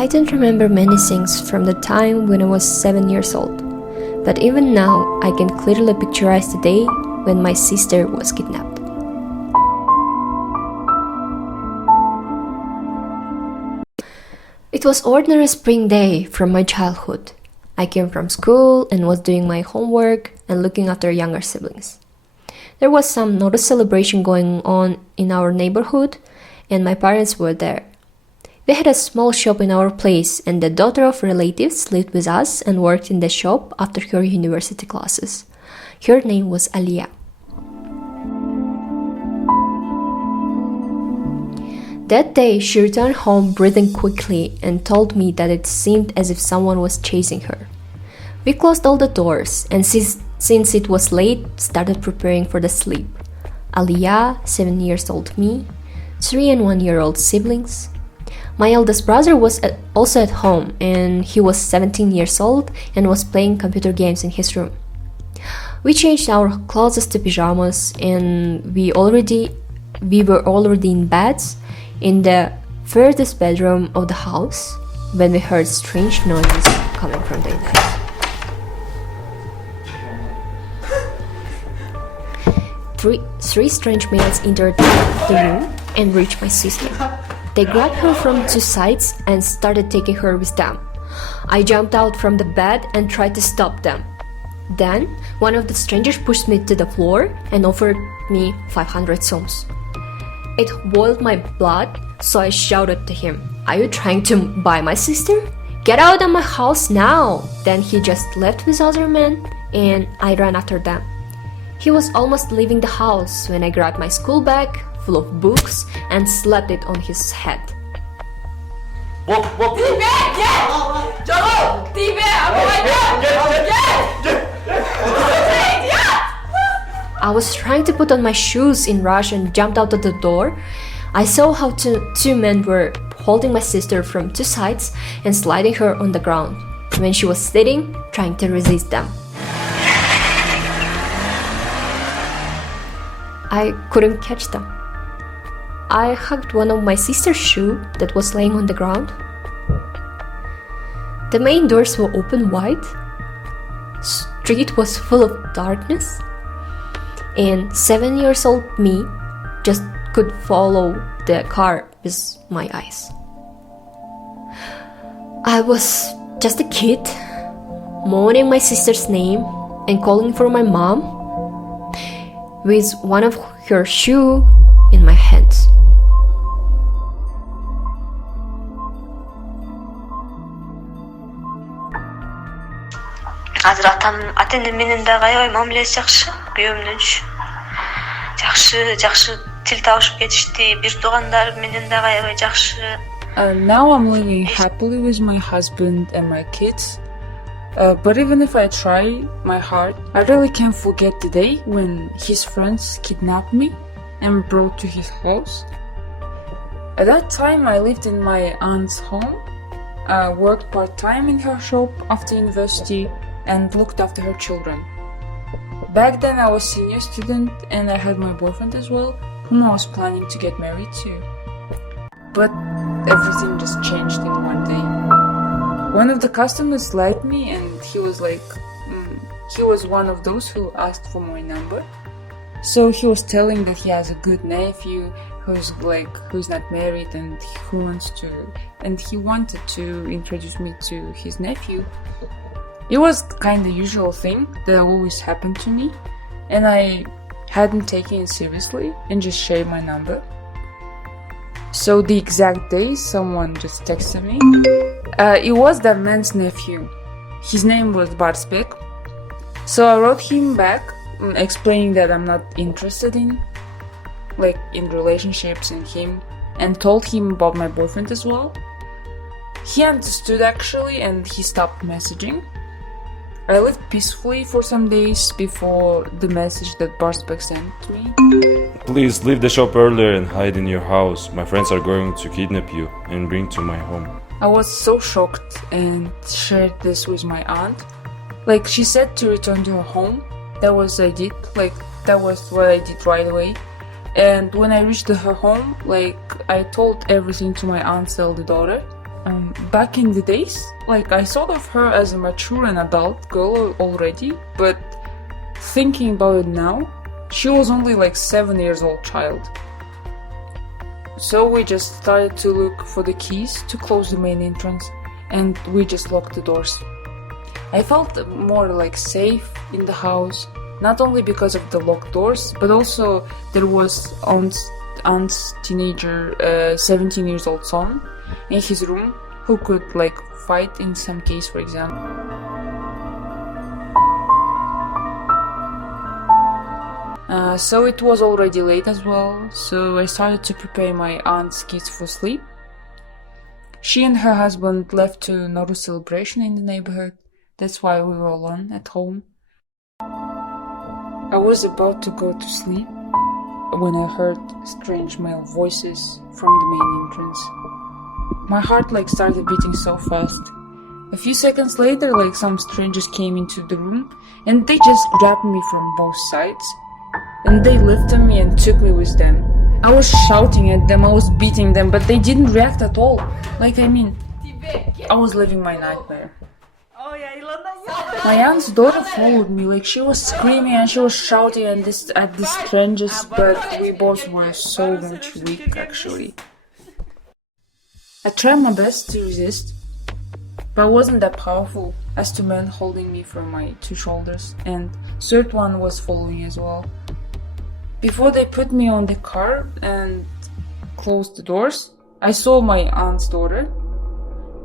I don't remember many things from the time when I was 7 years old, but even now I can clearly picturize the day when my sister was kidnapped. It was ordinary spring day from my childhood. I came from school and was doing my homework and looking after younger siblings. There was some notice celebration going on in our neighborhood, and my parents were there. We had a small shop in our place, and the daughter of relatives lived with us and worked in the shop after her university classes. Her name was Aliyah. That day, she returned home breathing quickly and told me that it seemed as if someone was chasing her. We closed all the doors and since it was late, started preparing for the sleep. Aliyah, 7 years old me, 3 and 1 year old siblings. My eldest brother was also at home, and he was 17 years old and was playing computer games in his room. We changed our clothes to pajamas, and we were already in beds in the furthest bedroom of the house when we heard strange noises coming from the inside. Three strange males entered the room and reached my sister. They grabbed her from two sides and started taking her with them. I jumped out from the bed and tried to stop them. Then, one of the strangers pushed me to the floor and offered me 500 soms. It boiled my blood, so I shouted to him, "Are you trying to buy my sister? Get out of my house now!" Then he just left with other men, and I ran after them. He was almost leaving the house when I grabbed my school bag full of books and slapped it on his head. I was trying to put on my shoes in rush and jumped out of the door. I saw how two men were holding my sister from two sides and sliding her on the ground when she was sitting, trying to resist them. I couldn't catch them. I hugged one of my sister's shoes that was laying on the ground. The main doors were open wide. Street was full of darkness, and 7 years old me just could follow the car with my eyes. I was just a kid, moaning my sister's name and calling for my mom, with one of her shoes in my hands. Азыр ата-энем менен дагы аябай мамилеси жакшы, күйөөмдүнчү. Жакшы тил табышып кетишти, бир туугандар менен дагы аябай жакшы. Now I'm living happily with my husband and my kids. But even if I try my heart, I really can't forget the day when his friends kidnapped me and brought to his house. At that time, I lived in my aunt's home. I worked part-time in her shop after university and looked after her children. Back then, I was a senior student and I had my boyfriend as well, whom I was planning to get married to. But everything just changed in one day. One of the customers liked me and he was one of those who asked for my number. So he was telling that he has a good nephew who's not married and he wanted to introduce me to his nephew. It was kind of usual thing that always happened to me, and I hadn't taken it seriously and just shared my number. So the exact day someone just texted me. It was that man's nephew. His name was Barsbek. So I wrote him back explaining that I'm not interested in relationships and him, and told him about my boyfriend as well. He understood actually and he stopped messaging. I lived peacefully for some days before the message that Barsbek sent me. Please leave the shop earlier and hide in your house. My friends are going to kidnap you and bring to my home. I was so shocked and shared this with my aunt. She said to return to her home. That was what I did right away. And when I reached her home, I told everything to my aunt's elder daughter. back in the days, like I thought of her as a mature and adult girl already, but thinking about it now, she was only like 7 years old child. So we just started to look for the keys to close the main entrance, and we just locked the doors. I felt more like safe in the house, not only because of the locked doors, but also there was aunt's teenager, 17 years old son in his room who could like fight in some case, for example. So it was already late as well, so I started to prepare my aunt's kids for sleep. She and her husband left to Nauru celebration in the neighborhood. That's why we were alone at home. I was about to go to sleep when I heard strange male voices from the main entrance. My heart like started beating so fast. A few seconds later, like some strangers came into the room and they just grabbed me from both sides and they lifted me and took me with them. I was shouting at them, I was beating them, but they didn't react at all. Like, I mean, I was living my nightmare. My aunt's daughter followed me, like she was screaming and she was shouting at the strangers, but we both were so much weak actually. I tried my best to resist, but I wasn't that powerful as two men holding me from my two shoulders, and third one was following as well. Before they put me on the car and closed the doors, I saw my aunt's daughter,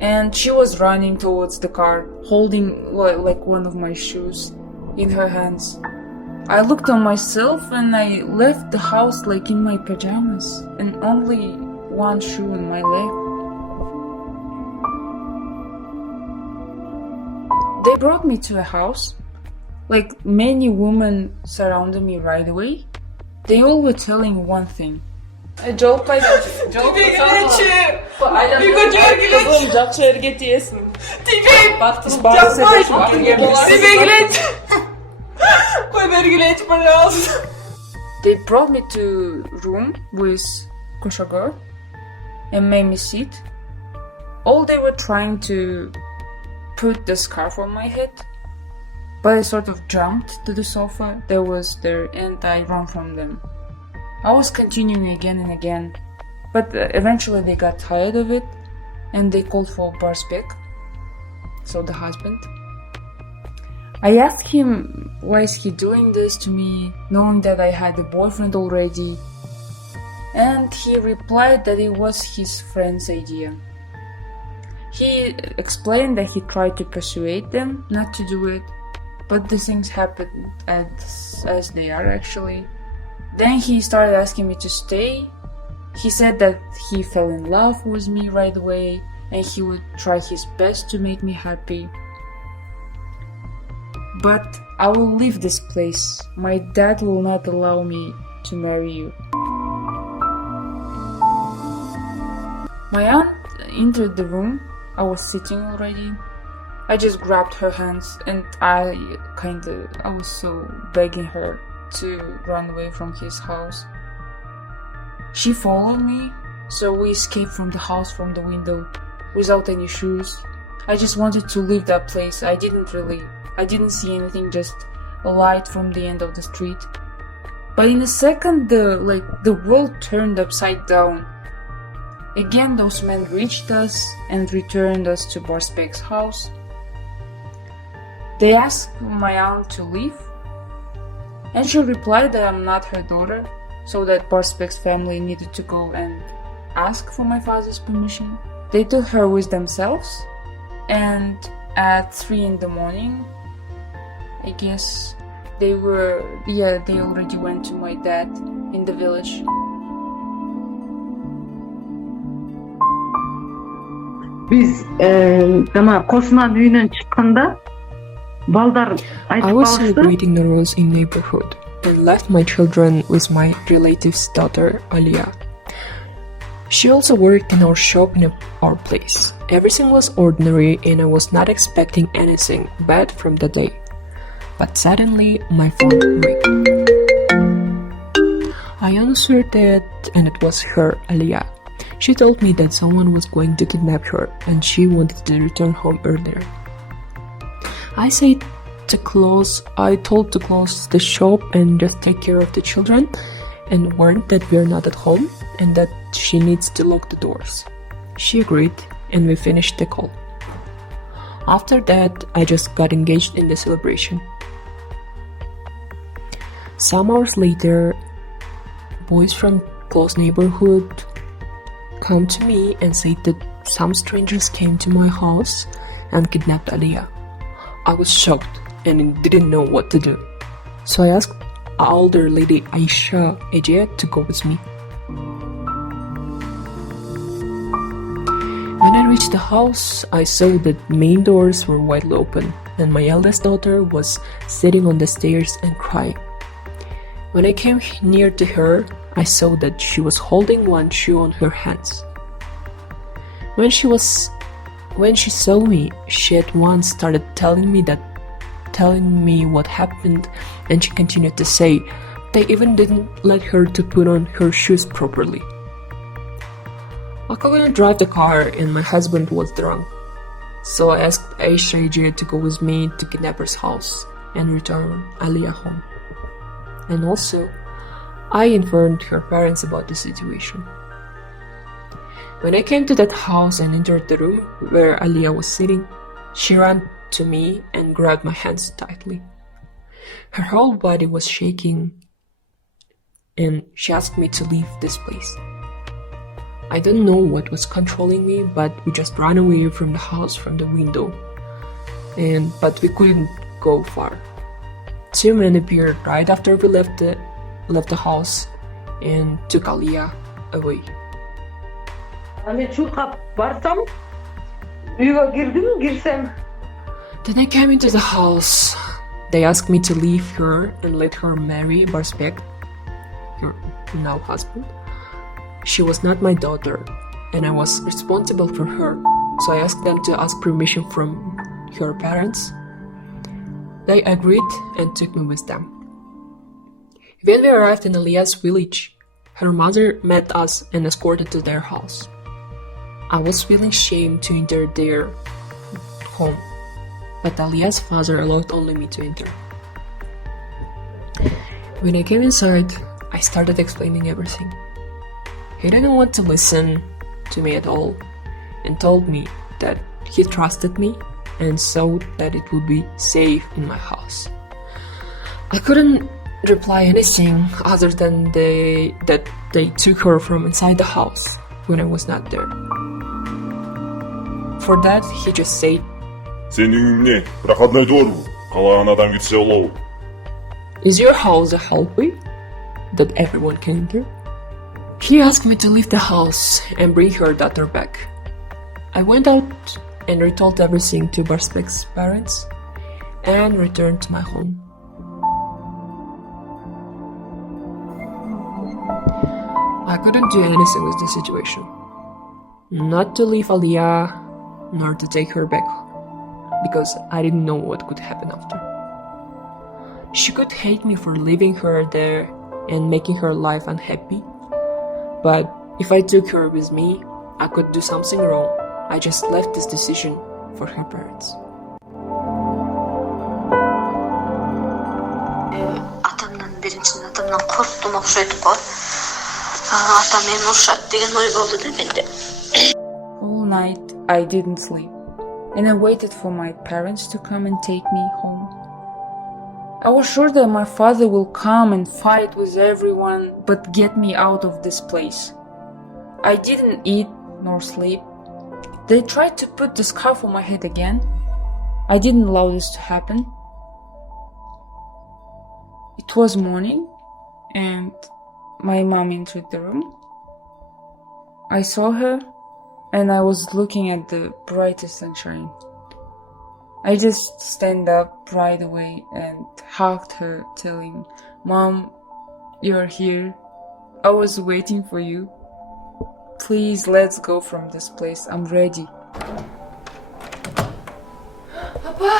and she was running towards the car, holding like one of my shoes in her hands. I looked on myself and I left the house like in my pajamas and only one shoe in my leg. They brought me to a house. Like many women surrounded me right away. They all were telling one thing. Жол қайда? Жол Тебе They brought me to room with Koshagar and made me sit. All they were trying to put the scarf on my head, but I sort of jumped to the sofa that was there and I ran from them. I was continuing again and again, but eventually they got tired of it and they called for Barsbek, so the husband. I asked him why is he doing this to me, knowing that I had a boyfriend already, and he replied that it was his friend's idea. He explained that he tried to persuade them not to do it, but the things happened as they are actually. Then he started asking me to stay. He said that he fell in love with me right away and he would try his best to make me happy. But I will leave this place. My dad will not allow me to marry you. My aunt entered the room. I was sitting already. I just grabbed her hands and I was so begging her to run away from his house. She followed me, so we escaped from the house from the window without any shoes. I just wanted to leave that place. I didn't see anything, just a light from the end of the street. But in a second, the world turned upside down. Again, those men reached us and returned us to Barsbek's house. They asked my aunt to leave, and she replied that I'm not her daughter, so that Barsbek's family needed to go and ask for my father's permission. They took her with themselves, and at 3 in the morning, I guess, they already went to my dad in the village. Biz jana Kosman үйүнөн чыкканда балдар айтып I was калышты. celebrating the rules in neighborhood and left my children with my relative's daughter Alia. She also worked in our shop in our place. Everything was ordinary and I was not expecting anything bad from the day. But suddenly my phone rang. I answered it and it was her, Alia. She told me that someone was going to kidnap her and she wanted to return home earlier. I told to close the shop and just take care of the children and warned that we are not at home and that she needs to lock the doors. She agreed and we finished the call. After that, I just got engaged in the celebration. Some hours later, boys from close neighborhood come to me and said that some strangers came to my house and kidnapped Aliyah. I was shocked and didn't know what to do. So I asked older lady Aisha Ejea to go with me. When I reached the house, I saw that main doors were wide open and my eldest daughter was sitting on the stairs and crying. When I came near to her, I saw that she was holding one shoe on her hands. When she saw me, she at once started telling me what happened, and she continued to say they even didn't let her to put on her shoes properly. I couldn't drive the car and my husband was drunk, so I asked Aisha Ejea to go with me to kidnapper's house and return Aliyah home. And also, I informed her parents about the situation. When I came to that house and entered the room where Aliyah was sitting, she ran to me and grabbed my hands tightly. Her whole body was shaking and she asked me to leave this place. I don't know what was controlling me, but we just ran away from the house from the window. But we couldn't go far. Two men appeared right after we left the house and took Aliyah away. Hani çıkıp barsam, uyuya girsem. Then I came into the house. They asked me to leave her and let her marry Barspek, her now husband. She was not my daughter, and I was responsible for her, so I asked them to ask permission from her parents. They agreed and took me with them. When we arrived in Aliyah's village, her mother met us and escorted to their house. I was feeling shame to enter their home, but Aliyah's father allowed only me to enter. When I came inside, I started explaining everything. He didn't want to listen to me at all and told me that he trusted me and thought that it would be safe in my house. I couldn't reply anything other than that they took her from inside the house when I was not there. For that, he just said, Senin evin ne? Проходной двор bu. Қалаған адам кетсе олау. Is your house a hallway that everyone can enter? He asked me to leave the house and bring her daughter back. I went out and retold everything to Barspek's parents and returned to my home. I couldn't do anything with the situation. Not to leave Aliyah, nor to take her back, because I didn't know what could happen after. She could hate me for leaving her there and making her life unhappy, but if I took her with me, I could do something wrong. I just left this decision for her parents. Atamdan korktum okşaydı ko. Atam meni uruşat degen oy boldu da mende. All night I didn't sleep, and I waited for my parents to come and take me home. I was sure that my father will come and fight with everyone but get me out of this place. I didn't eat nor sleep. They tried to put the scarf on my head again. I didn't allow this to happen. It was morning and my mom entered the room. I saw her and I was looking at the brightest sunshine. I just stand up right away and hugged her, telling, Mom, you're here. I was waiting for you. Please, let's go from this place. I'm ready. Apa,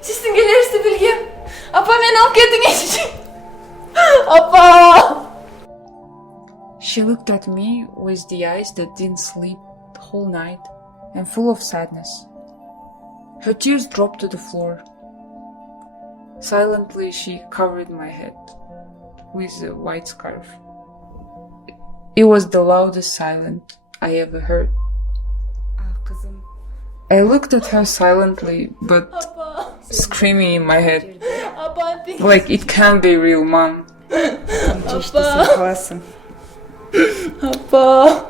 sizin gelirse bilgim. Apa, men alıp kettin geçeceğim. Apa! She looked at me with the eyes that didn't sleep the whole night and full of sadness. Her tears dropped to the floor. Silently, she covered my head with a white scarf. It was the loudest silence I ever heard. I looked at her silently, but screaming in my head, like, it can't be real, Mom. Apa.